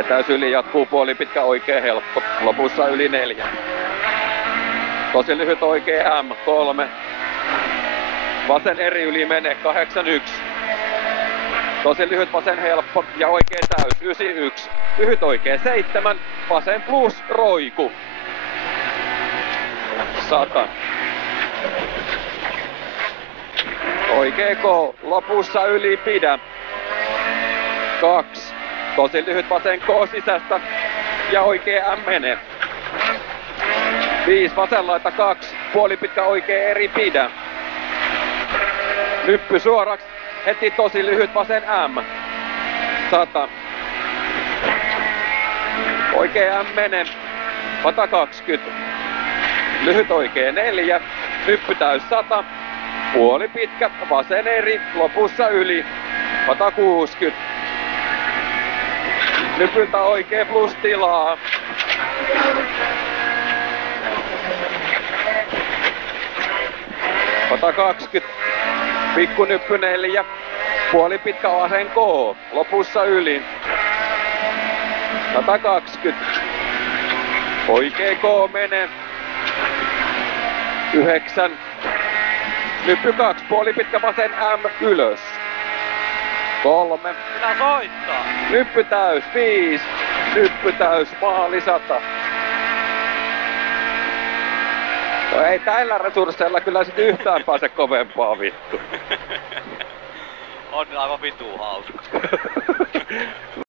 Etäys yli jatkuu puoli pitkä oikee helppo. Lopussa yli 4. Tosi lyhyt oikee M3. Vasen eri yli menee 81. Tosi lyhyt vasen helppo ja oikee täys 91. Lyhyt oikee 7. Vasen plus roiku. 100. Oikee K. Lopussa yli pidä. 2. Tosi lyhyt vasen K sisästä ja oikee M menee. 5. Vasen laita 2. Puoli pitkä oikee eri pidä. Nyppy suoraksi. Heti tosi lyhyt vasen M. 100. Oikee M menee. 120. Lyhyt oikee 4. Nyppy täys 100. Puoli pitkä vasen eri. Lopussa yli. 160. Nypyltä oikee plus tilaa. 120. Pikkunyppy 4. Puoli pitkä vasen K. Lopussa yli. 120. Oikee K menee. 9. Nyppy 2. Puoli pitkä vasen M ylös. 3. Minä soittaa. Nyppy täys 5. Nyppy täys maali 100. No ei täillä resursseilla kyllä sit yhtään pääse kovempaa vittu. On aivan vitu hauska.